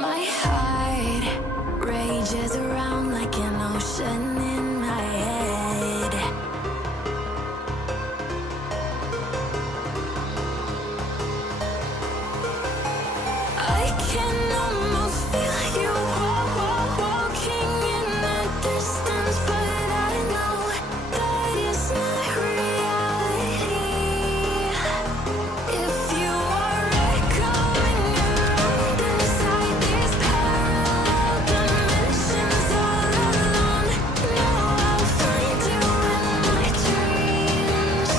My heart rages around like an ocean in my head. I can almost feel you walking in the distance, but I know that it's not reality. If you are echoing around inside these parallel dimensions all alone, know I'll find you in my dreams.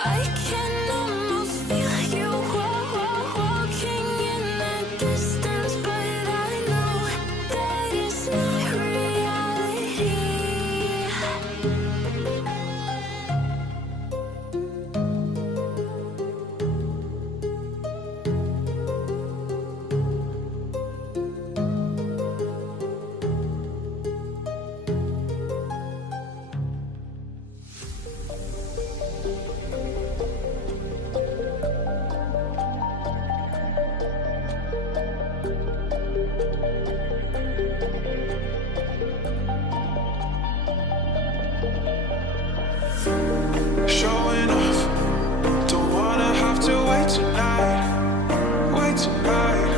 I can almost feel you walking in the distance, but I know that it's not reality. Showing off, don't wanna have to wait tonight. Wait tonight,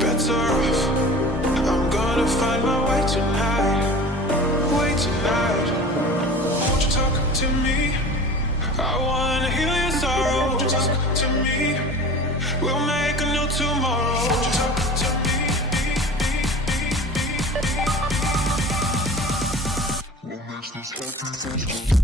better off. I'm gonna find my way tonight. Wait tonight, won't you talk to me? I wanna heal your sorrow. Won't you talk to me? We'll make a new tomorrow. Won't you talk to me? What makes this happy?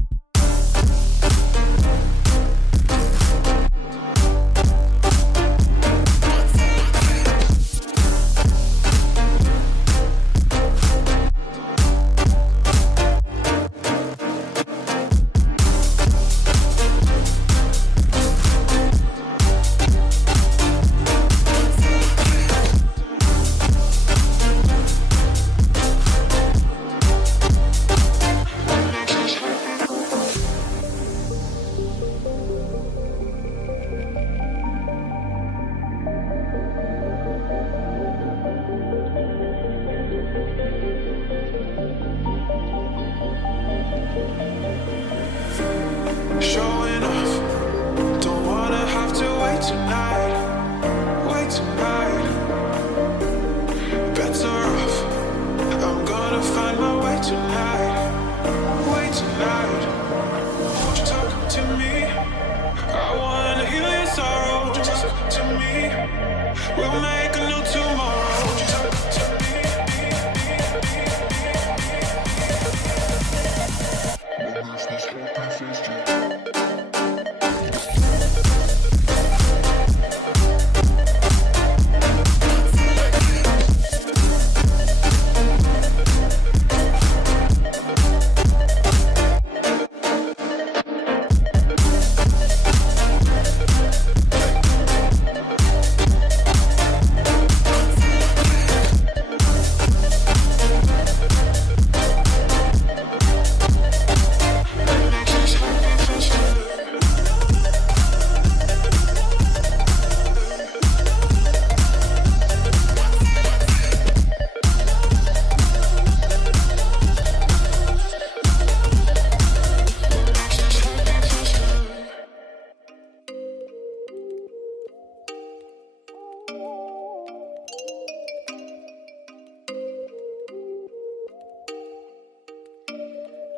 Showing off, don't wanna have to wait tonight. Wait tonight, better off. I'm gonna find my way tonight. Wait tonight, won't you talk to me? I wanna heal your sorrow. Won't you talk to me? We'll make a new tomorrow. Won't you talk to me? What makes this happy face to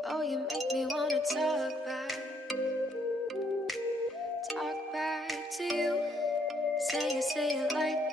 Oh, you make me wanna talk back to you. Say it like